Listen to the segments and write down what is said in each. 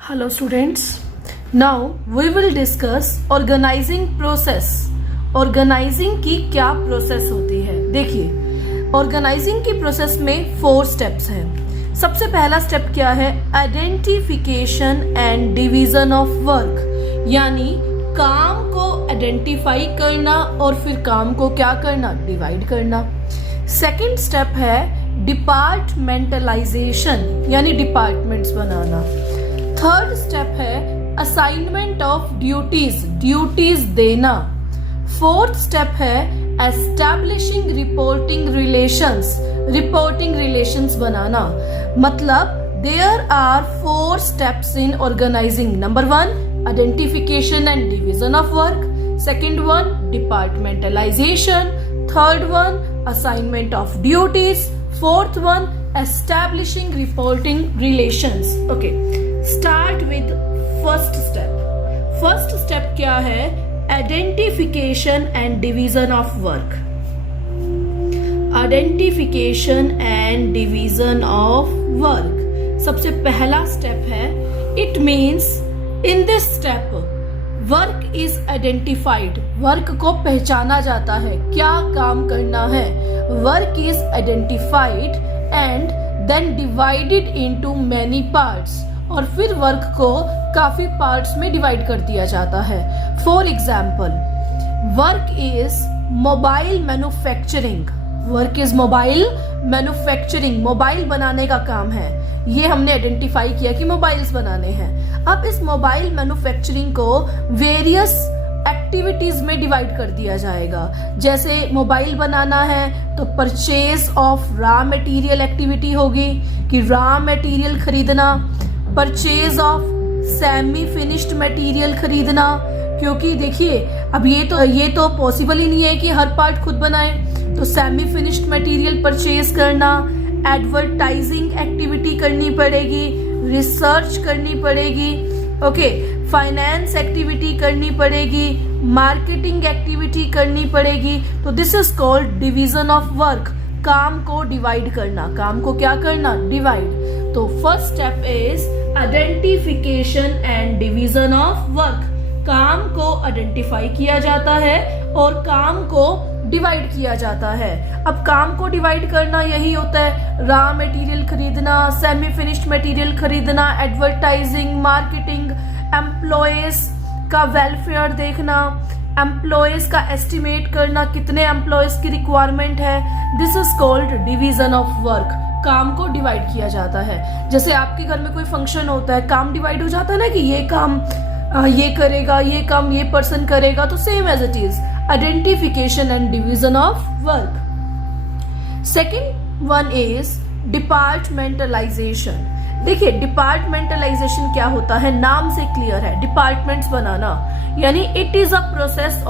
Hello students. Now we will discuss organizing process. Organizing की क्या process होती है? देखिए, ऑर्गेनाइजिंग की प्रोसेस में 4 स्टेप्स हैं। सबसे पहला स्टेप क्या है? Identification and division of work, यानी काम को आइडेंटिफाई करना और फिर काम को क्या करना? डिवाइड करना। सेकंड स्टेप है डिपार्टमेंटलाइजेशन, यानी डिपार्टमेंट्स बनाना। थर्ड स्टेप है असाइनमेंट ऑफ ड्यूटीज, ड्यूटीज देना। फोर्थ स्टेप है establishing reporting relations, reporting relations बनाना। मतलब there are 4 steps in organizing. Number 1 identification and division of work, second one departmentalization, third one assignment of duties, fourth one establishing reporting relations. Okay, start with first step. First step क्या है? Identification and division of work. Identification and division of work. सबसे पहला step है, it means in this step work is identified, work को पहचाना जाता है, क्या काम करना है। Work is identified and then divided into many parts, और फिर वर्क को काफी पार्ट्स में डिवाइड कर दिया जाता है। For example, work is mobile manufacturing, work is mobile manufacturing, mobile बनाने का काम है। ये हमने आइडेंटिफाई किया कि मोबाइल्स बनाने हैं। अब इस मोबाइल मैन्युफैक्चरिंग को वेरियस एक्टिविटीज में डिवाइड कर दिया जाएगा। जैसे मोबाइल बनाना है तो purchase of raw material activity होगी, कि रॉ मटेरियल खरीदना। Purchase of semi finished material खरीदना, क्योंकि देखिए अब ये तो पॉसिबल ही नहीं है कि हर पार्ट खुद बनाए, तो सेमी फिनिश्ड मटेरियल परचेज करना। एडवर्टाइजिंग एक्टिविटी करनी पड़ेगी, रिसर्च करनी पड़ेगी, ओके, फाइनेंस एक्टिविटी करनी पड़ेगी, मार्केटिंग एक्टिविटी करनी पड़ेगी। तो this is called division of work, काम को डिवाइड करना। काम को क्या करना? डिवाइड। तो first step is identification and division of work, काम को आइडेंटिफाई किया जाता है और काम को डिवाइड किया जाता है। अब काम को डिवाइड करना यही होता है, रॉ मटेरियल खरीदना, सेमी फिनिश्ड मटेरियल खरीदना, एडवर्टाइजिंग, मार्केटिंग, एम्प्लॉयज का वेलफेयर देखना, एम्प्लॉयज का एस्टिमेट करना, कितने एम्प्लॉयज की रिक्वायरमेंट है। This is called division of work, काम को डिवाइड किया जाता है। जैसे आपके घर में कोई फंक्शन होता है, काम डिवाइड हो जाता है ना, कि ये काम ये करेगा, ये काम ये पर्सन करेगा। तो same as it is identification and division of work. Second one is departmentalisation. देखिए, डिपार्टमेंटलाइजेशन क्या होता है? नाम से क्लियर है, डिपार्टमेंट्स बनाना, यानी it is a process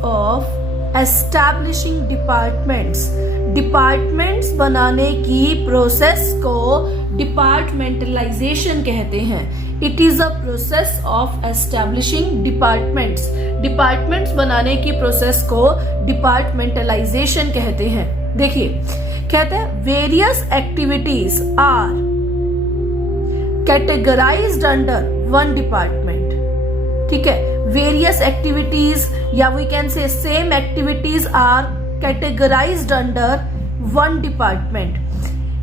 of establishing departments. Departments बनाने की प्रोसेस को डिपार्टमेंटलाइजेशन कहते हैं। It is a process of establishing departments. Departments बनाने की प्रोसेस को डिपार्टमेंटलाइजेशन कहते हैं। देखिए, कहते हैं various activities are categorised under one department. ठीक है, वेरियस एक्टिविटीज या we can say same activities are categorised under one department.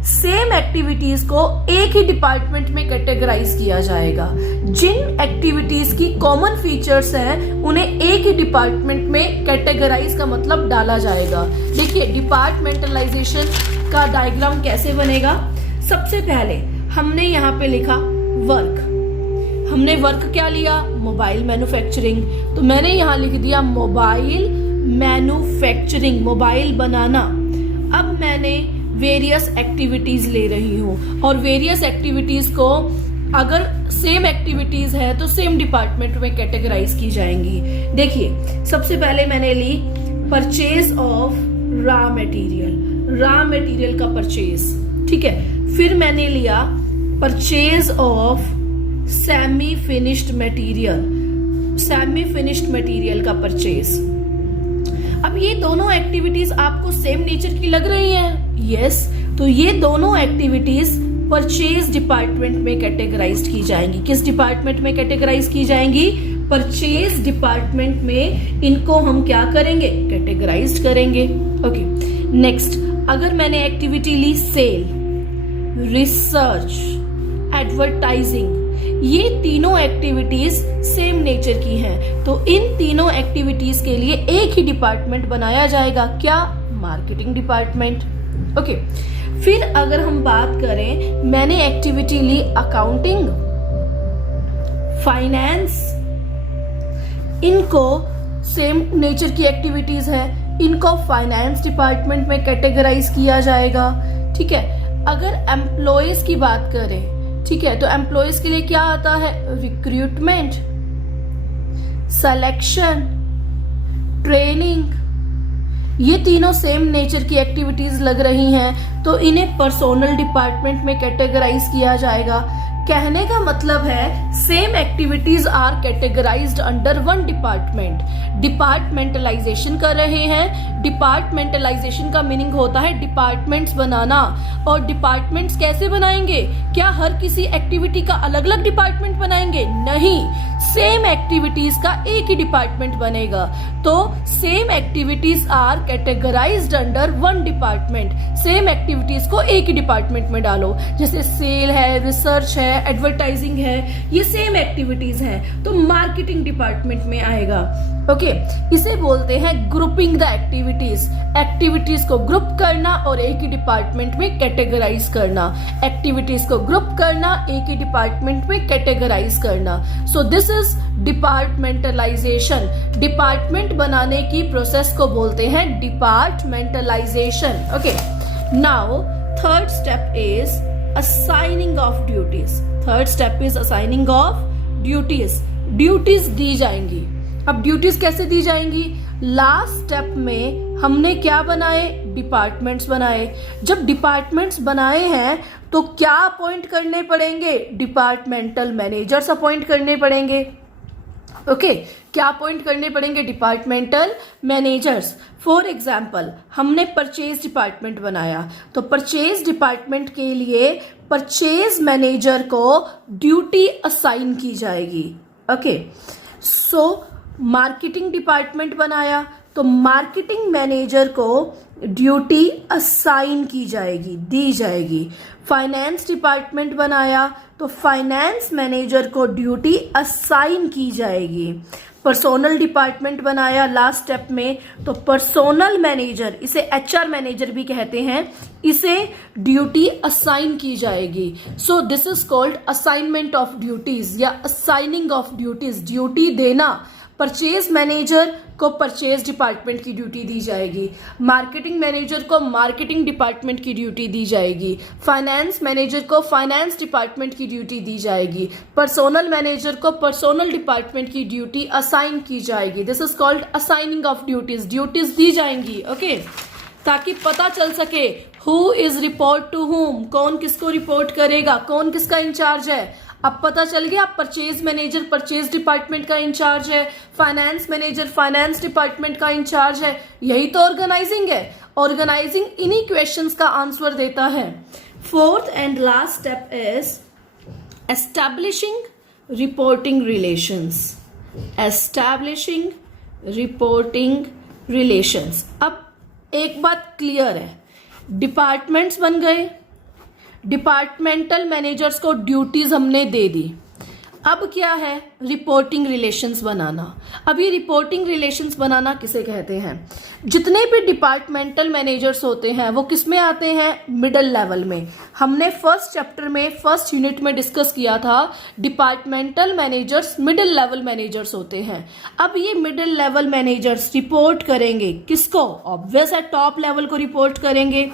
Same activities को एक ही डिपार्टमेंट में कैटेगराइज किया जाएगा। जिन एक्टिविटीज की कॉमन फीचर्स हैं उन्हें एक ही डिपार्टमेंट में कैटेगराइज का मतलब डाला जाएगा। देखिए, डिपार्टमेंटलाइजेशन का डायग्राम कैसे बनेगा? सबसे पहले हमने यहाँ पे लिखा वर्क। हमने वर्क क्या लिया? Mobile manufacturing. तो मैंने यहाँ लिख दिया मोबाइल मैन्युफैक्चरिंग, मोबाइल बनाना। अब मैंने वेरियस एक्टिविटीज ले रही हूँ, और वेरियस एक्टिविटीज को अगर सेम एक्टिविटीज है तो सेम डिपार्टमेंट में कैटेगराइज की जाएंगी। देखिए, सबसे पहले मैंने ली purchase of raw material, raw material का परचेज। ठीक है, फिर मैंने लिया purchase of semi finished material, semi finished material का परचेज। अब ये दोनों एक्टिविटीज आपको सेम नेचर की लग रही हैं? यस, तो ये दोनों एक्टिविटीज परचेज डिपार्टमेंट में कैटेगराइज की जाएंगी। किस डिपार्टमेंट में कैटेगराइज की जाएंगी? परचेज डिपार्टमेंट में इनको हम क्या करेंगे? कैटेगराइज करेंगे। ओके, नेक्स्ट, अगर मैंने एक्टिविटी ली सेल, रिसर्च, एडवर्टाइजिंग, ये तीनों एक्टिविटीज सेम नेचर की हैं, तो इन तीनों एक्टिविटीज के लिए एक ही डिपार्टमेंट बनाया जाएगा। क्या? Marketing department. ओके, फिर अगर हम बात करें, मैंने एक्टिविटी ली अकाउंटिंग, फाइनेंस, इनको सेम नेचर की एक्टिविटीज है, इनको फाइनेंस डिपार्टमेंट में कैटेगराइज किया जाएगा। ठीक है, अगर एम्प्लॉयज की बात करें, ठीक है, तो एम्प्लॉयज के लिए क्या आता है? रिक्रूटमेंट, सिलेक्शन, ट्रेनिंग, ये तीनों सेम नेचर की एक्टिविटीज लग रही हैं, तो इन्हें पर्सोनल डिपार्टमेंट में कैटेगराइज किया जाएगा। कहने का मतलब है same activities are categorised under one department. Departmentalisation कर रहे हैं। डिपार्टमेंटलाइजेशन का मीनिंग होता है डिपार्टमेंट्स बनाना। और डिपार्टमेंट्स कैसे बनाएंगे? क्या हर किसी एक्टिविटी का अलग अलग डिपार्टमेंट बनाएंगे? नहीं, सेम एक्टिविटीज का एक ही डिपार्टमेंट बनेगा। तो same activities are categorised under one department. Same activities को एक ही डिपार्टमेंट में डालो, जैसे सेल है, रिसर्च है, एडवर्टाइजिंग है, ये सेम एक्टिविटीज हैं, तो मार्केटिंग डिपार्टमेंट में आएगा। ओके, इसे बोलते हैं ग्रुपिंग द एक्टिविटीज। एक्टिविटीज को ग्रुप करना और एक ही डिपार्टमेंट में कैटेगराइज करना। एक्टिविटीज को ग्रुप करना, एक ही डिपार्टमेंट में कैटेगराइज करना। So this is departmentalization. Department बनाने की प्रोसेस को बोलते हैं departmentalization. Okay, now third step is assigning of duties. Third step is assigning of duties. Duties दी जाएंगी। अब ड्यूटीज कैसे दी जाएंगी? लास्ट स्टेप में हमने क्या बनाए? डिपार्टमेंट्स बनाए। जब डिपार्टमेंट्स बनाए हैं तो क्या अपॉइंट करने पड़ेंगे? डिपार्टमेंटल मैनेजर्स अपॉइंट करने पड़ेंगे। ओके, क्या अपॉइंट करने पड़ेंगे? Departmental managers. फॉर एग्जाम्पल, हमने परचेज डिपार्टमेंट बनाया, तो परचेज डिपार्टमेंट के लिए परचेज मैनेजर को ड्यूटी असाइन की जाएगी। ओके, सो मार्केटिंग डिपार्टमेंट बनाया, तो मार्केटिंग मैनेजर को ड्यूटी असाइन की जाएगी, दी जाएगी। फाइनेंस डिपार्टमेंट बनाया, तो फाइनेंस मैनेजर को ड्यूटी असाइन की जाएगी। पर्सोनल डिपार्टमेंट बनाया लास्ट स्टेप में, तो पर्सोनल मैनेजर, इसे एचआर मैनेजर भी कहते हैं, इसे ड्यूटी असाइन की जाएगी। सो this is called assignment of duties या असाइनिंग ऑफ ड्यूटीज। ड्यूटी देना, परचेज मैनेजर को परचेज डिपार्टमेंट की ड्यूटी दी जाएगी, मार्केटिंग मैनेजर को मार्केटिंग डिपार्टमेंट की ड्यूटी दी जाएगी, फाइनेंस मैनेजर को फाइनेंस डिपार्टमेंट की ड्यूटी दी जाएगी, पर्सोनल मैनेजर को पर्सोनल डिपार्टमेंट की ड्यूटी असाइन की जाएगी। This is called assigning of duties. Duties दी जाएंगी। ओके, ताकि पता चल सके who is report to whom, कौन किसको रिपोर्ट करेगा, कौन किसका इंचार्ज है। अब पता चल गया, परचेज मैनेजर परचेज डिपार्टमेंट का इंचार्ज है, फाइनेंस मैनेजर फाइनेंस डिपार्टमेंट का इंचार्ज है। यही तो ऑर्गेनाइजिंग है। ऑर्गेनाइजिंग इन्हीं क्वेश्चंस का आंसर देता है। Fourth and last step is establishing reporting relations. Establishing reporting relations. अब एक बात क्लियर है, डिपार्टमेंट्स बन गए, डिपार्टमेंटल मैनेजर्स को ड्यूटीज हमने दे दी। अब क्या है? रिपोर्टिंग रिलेशंस बनाना। अब ये रिपोर्टिंग रिलेशंस बनाना किसे कहते हैं? जितने भी डिपार्टमेंटल मैनेजर्स होते हैं वो किस में आते हैं? मिडिल लेवल में। हमने फर्स्ट चैप्टर में फर्स्ट यूनिट में डिस्कस किया था, departmental managers middle level managers होते हैं। अब ये मिडिल लेवल मैनेजर्स रिपोर्ट करेंगे किसको? ऑब्वियस है, टॉप लेवल को रिपोर्ट करेंगे।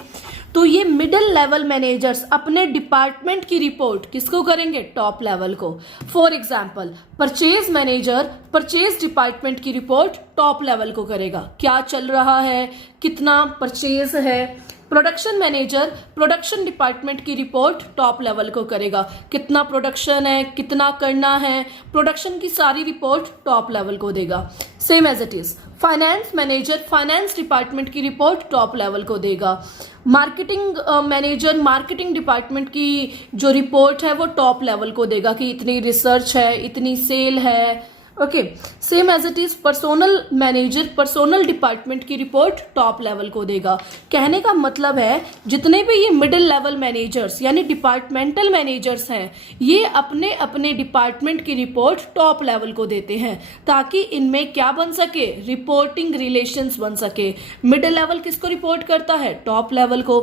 तो ये मिडिल लेवल मैनेजर्स अपने डिपार्टमेंट की रिपोर्ट किसको करेंगे? टॉप लेवल को। For example, purchase manager purchase department की रिपोर्ट टॉप लेवल को करेगा। क्या चल रहा है, कितना परचेज है, प्रोडक्शन मैनेजर प्रोडक्शन डिपार्टमेंट की रिपोर्ट टॉप लेवल को करेगा, कितना प्रोडक्शन है, कितना करना है, प्रोडक्शन की सारी रिपोर्ट टॉप लेवल को देगा। Same as it is finance manager finance department की रिपोर्ट टॉप लेवल को देगा। मार्केटिंग मैनेजर मार्केटिंग डिपार्टमेंट की जो रिपोर्ट है वो टॉप लेवल को देगा कि इतनी रिसर्च है, इतनी सेल है। Okay, same as it is personnel manager personnel department की रिपोर्ट टॉप लेवल को देगा। कहने का मतलब है जितने भी ये मिडिल लेवल मैनेजर्स यानी डिपार्टमेंटल मैनेजर्स हैं, ये अपने अपने डिपार्टमेंट की रिपोर्ट टॉप लेवल को देते हैं ताकि इनमें क्या बन सके, रिपोर्टिंग रिलेशंस बन सके। मिडिल लेवल किसको रिपोर्ट करता है, टॉप लेवल को,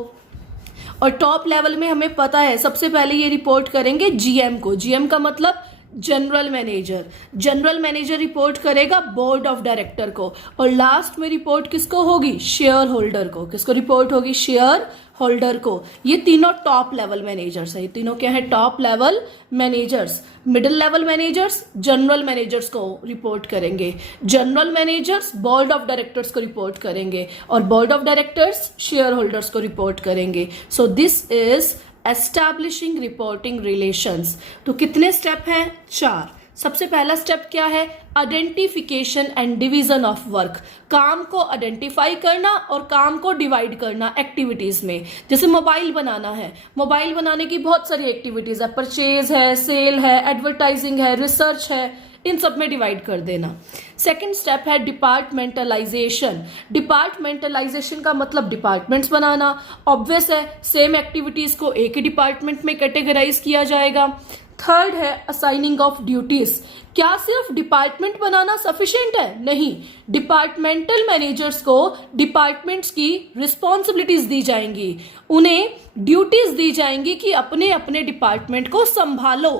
और टॉप लेवल में हमें पता है सबसे पहले ये रिपोर्ट करेंगे जीएम को। जीएम का मतलब general manager, general manager report करेगा बोर्ड ऑफ डायरेक्टर को, और लास्ट में रिपोर्ट किसको होगी, शेयर होल्डर को। किसको रिपोर्ट होगी, शेयर होल्डर को। ये तीनों टॉप लेवल मैनेजर्स है, ये तीनों क्या है, top level managers. Middle level managers general managers को रिपोर्ट करेंगे, general managers board of directors को रिपोर्ट करेंगे, और board of directors share holders को रिपोर्ट करेंगे। सो this is establishing reporting relations. तो कितने स्टेप हैं, 4। सबसे पहला स्टेप क्या है, identification and division of work. काम को आइडेंटिफाई करना और काम को डिवाइड करना एक्टिविटीज में। जैसे मोबाइल बनाना है, मोबाइल बनाने की बहुत सारी एक्टिविटीज है, परचेज है, सेल है, एडवर्टाइजिंग है, रिसर्च है, इन सब में डिवाइड कर देना। सेकंड स्टेप है डिपार्टमेंटलाइजेशन। डिपार्टमेंटलाइजेशन का मतलब डिपार्टमेंट्स बनाना। ऑब्वियस है, सेम एक्टिविटीज को एक ही डिपार्टमेंट में कैटेगराइज किया जाएगा। थर्ड है असाइनिंग ऑफ ड्यूटीज। क्या सिर्फ डिपार्टमेंट बनाना सफिशिएंट है, नहीं, डिपार्टमेंटल मैनेजर्स को डिपार्टमेंट्स की रिस्पॉन्सिबिलिटीज दी जाएंगी, उन्हें ड्यूटीज दी जाएंगी कि अपने अपने डिपार्टमेंट को संभालो।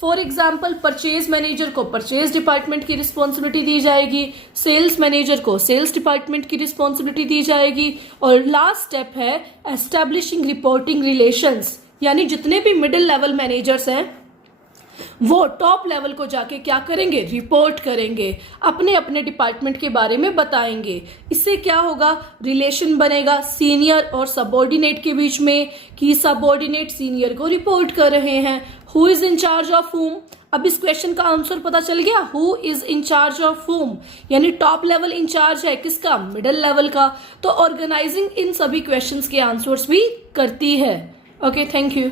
फॉर एग्जाम्पल परचेज मैनेजर को परचेज डिपार्टमेंट की रिस्पॉन्सिबिलिटी दी जाएगी, सेल्स मैनेजर को सेल्स डिपार्टमेंट की रिस्पॉन्सिबिलिटी दी जाएगी, और लास्ट स्टेप है एस्टैब्लिशिंग रिपोर्टिंग रिलेशंस। यानी जितने भी मिडिल लेवल मैनेजर्स हैं वो टॉप लेवल को जाके क्या करेंगे, रिपोर्ट करेंगे, अपने अपने डिपार्टमेंट के बारे में बताएंगे। इससे क्या होगा, रिलेशन बनेगा सीनियर और सबऑर्डिनेट के बीच में कि सबऑर्डिनेट सीनियर को रिपोर्ट कर रहे हैं। Who is in charge of हुम। अब इस क्वेश्चन का आंसर पता चल गया, who is in charge of हुम, यानी टॉप लेवल इन चार्ज है किसका, मिडिल लेवल का। तो ऑर्गेनाइजिंग इन सभी क्वेश्चंस के आंसर्स भी करती है। Okay, thank you.